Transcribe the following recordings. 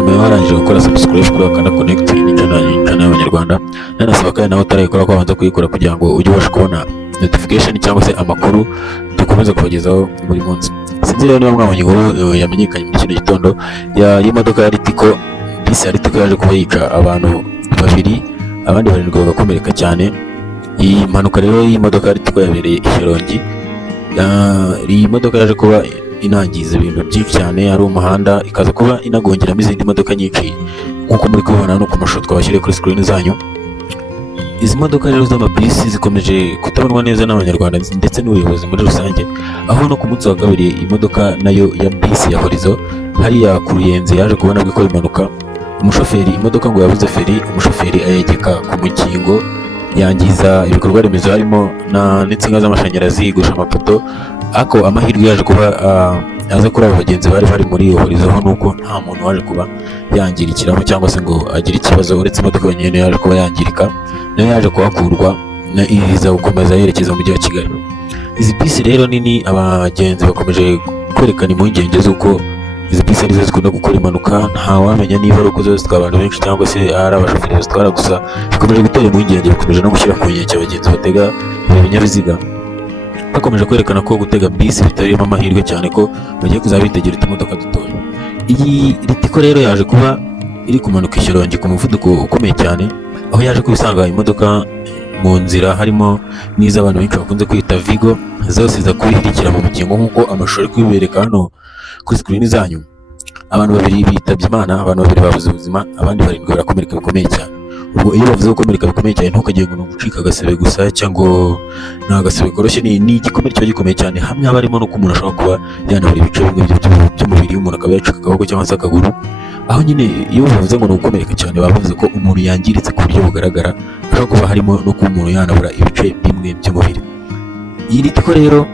nyuma warangije gukora subscribe kuri akanda connect ni channel y'Abanyarwanda, nanasaba kandi nawe utarayikora ko abanza kuyikora kugira ngo ujye ubasha kubona notification cyangwa se amakuru dukomeza kubagezaho buri munsi. Sinzi rero niba mwabonye inkuru yamenyekanye muri kino gitondo y'imodoka ya RITCO, bisi ya RITCO yaje kuba yica abantu babiri, abandi barindwi bagakomereka cyane. Iyi mpanuka rero y'imodoka ya RITCO yabereye i Shyorongi. Iyi modoka yaje kuba inangiza ibintu byinshi cyane, ari umuhanda ikaza kuba inagongeramo izindi modoka nyinshi nk'uko muri kubibona no ku mashusho twabashyiriye kuri screen zanyu. Izi modoka rero z'amabisi zikomeje kutabonwa neza n'Abanyarwanda ndetse n'ubuyobozi muri rusange, aho no ku munsi wa kabiri imodoka nayo ya bisi ya Horizo hariya ku Ruyenzi yaje kubona ko impanuka. Umushoferi, imodoka ngo yabuze feri, umushoferi ayegeka ku mukingo yangiza ibikorwa remezo harimo n'insinga z'amashanyarazi, igusha amapoto. Ako amahirwe yaje kuba aza kuri abo bagenzi bari muri Horizo nuko nta muntu waje kuba yangirikiramo cyangwa se ngo agire ikibazo, uretse imodoka yonyine yaje kuba yangirika, nayo yaje kuhakurwa iza gukomeza yerekeza mu mujyi wa Kigali. Izi bisi rero nini, abagenzi bakomeje kwerekana impungenge z'uko izi bisi arizo zikunda gukora impanuka. Nta wamenya niba ari uko zitwara abantu benshi cyangwa se ari abashoferi bazitwara gusa. Bikomeje gutera impungenge, bikomeje no gushyira ku nkeke abagenzi batega ibi binyabiziga, bakomeje kwerekana ko gutega bisi bitarimo amahirwe cyane, ko bagiye kuzaba bitegera utumodoka dutoya. Iyi RITCO rero yaje kuba iri kumanuka i Shyorongi ku muvuduko ukomeye cyane, aho yaje kubisanga imodoka mu nzira harimo n'iz'abantu benshi bakunze kwita Vigo, zose ziza kubihirikira mu mukingo nk'uko amashusho ari kubibereka hano kuri screen zanyu. Abantu babiri bitabye Imana, abantu babiri babuze ubuzima, abandi barindwi barakomereka bikomeye cyane. Ubwo iyo bavuze gukomereka bikomeye cyane ntukagire ngo gucika agasebe gusa cyangwa ni agasebe koroshye, ni igikomere kiba gikomeye cyane, hamwe haba harimo n'uko umuntu ashobora kuba yanabura ibice bimwe by'umubiri w'umuntu, akaba yacika akaboko cyangwa se akaguru. Aho nyine iyo bavuze ngo ni ugukomereka cyane baba bavuze ko umuntu yangiritse ku buryo bugaragara, ashobora kuba harimo no kuba umuntu yanabura ibice bimwe by'umubiri. Iyi RITCO rero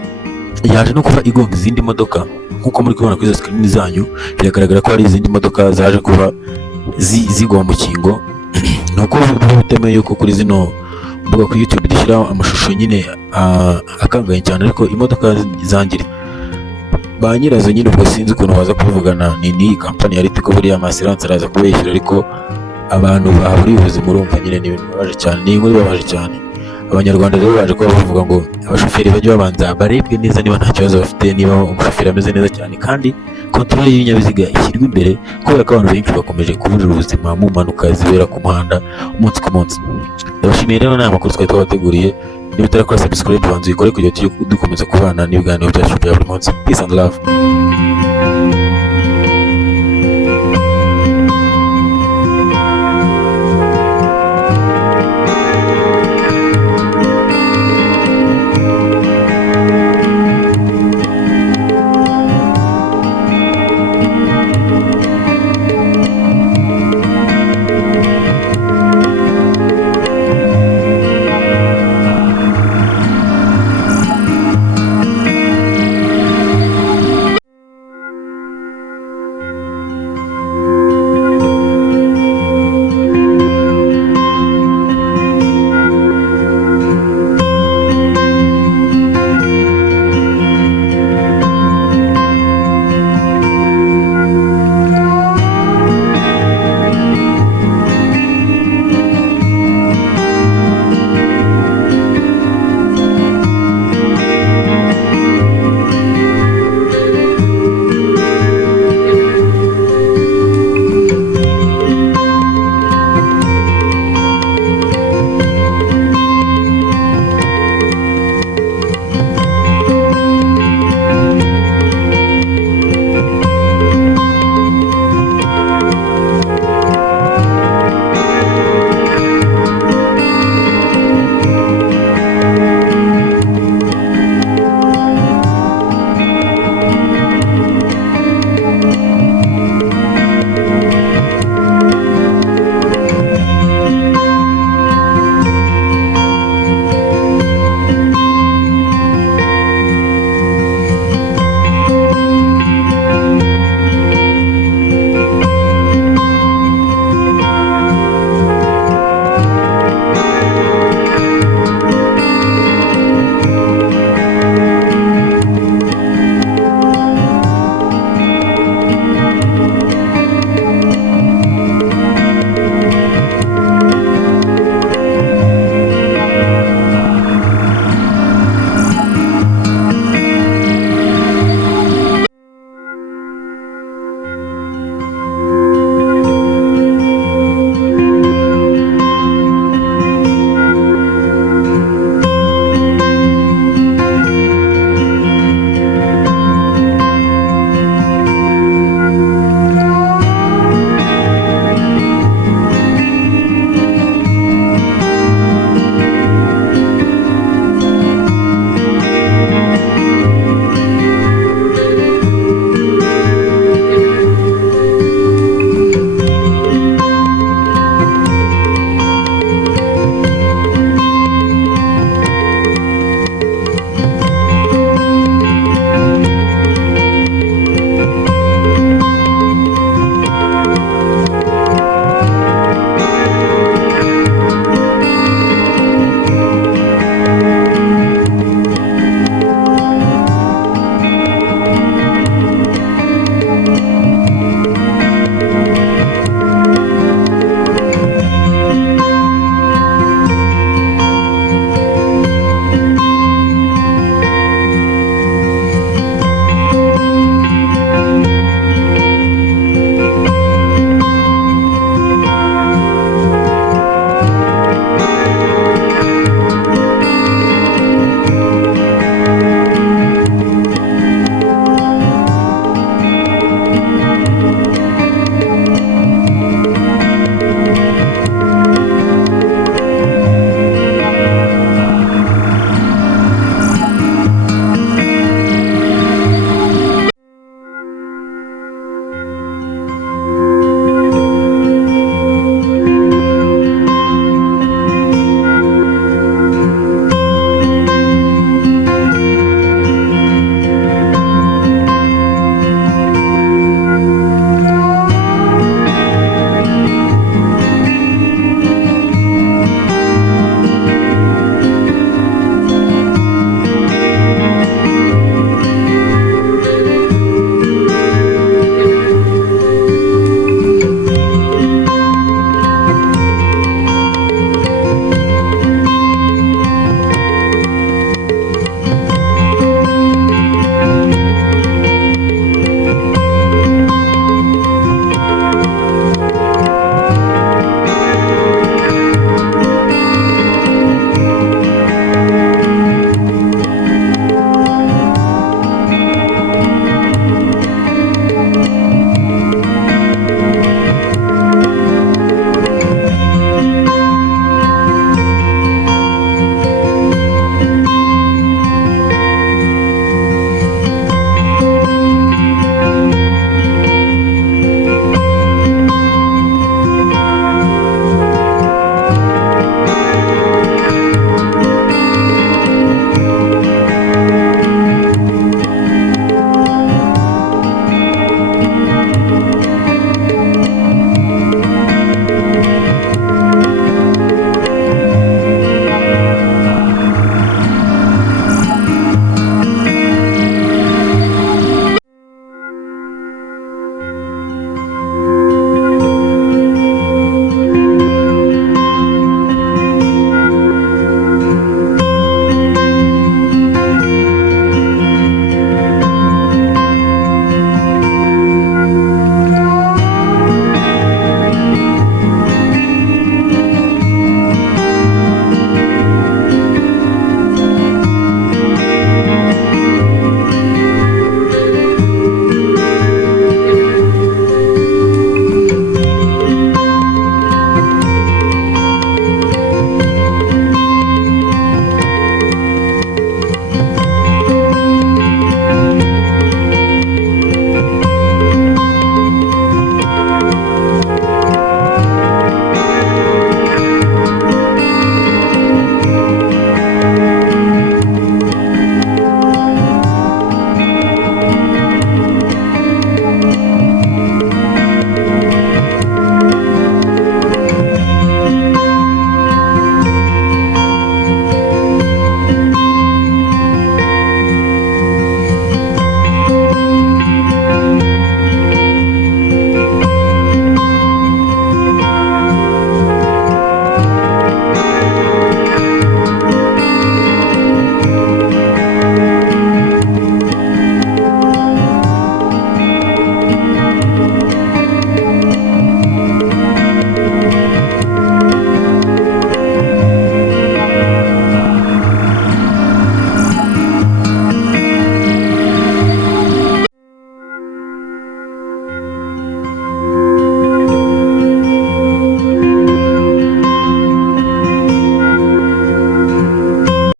yaje no kuba igonga izindi modoka nk'uko muri kubona kuri izo screen zanyu. Biragaragara ko hari izindi modoka zaje kuba zigwa mu mukingo. Nuko bitemewe yuko kuri zino mbuga kuri YouTube dushyiraho amashusho nyine akangaye cyane, ariko imodoka zangiritse ba nyirazo nyine ubwo sinzi ukuntu baza kubivugana. Ni kampani ya RITCO, buriya amasilance araza kubeshyura, ariko abantu bahaburiye ubuzima urumva nyine ni ibintu bibabaje cyane, ni inkuru ibabaje cyane. Abanyarwanda rero baje kuba bavuga ngo abashoferi bajye babanza barebwe neza niba nta kibazo bafite, niba umushoferi ameze neza cyane, kandi kontrole y'ibinyabiziga ishyirwa imbere, kubera ko abantu benshi bakomeje kuburira ubuzima mu mpanuka zibera ku muhanda umunsi ku munsi. Ndabashimiye rero, n'aya makuru twari twabateguriye. Niba utarakora subscribe banza uyikore kugira ngo tujye dukomeza kubana n'ibiganiro byacu bya buri munsi. Peace and love.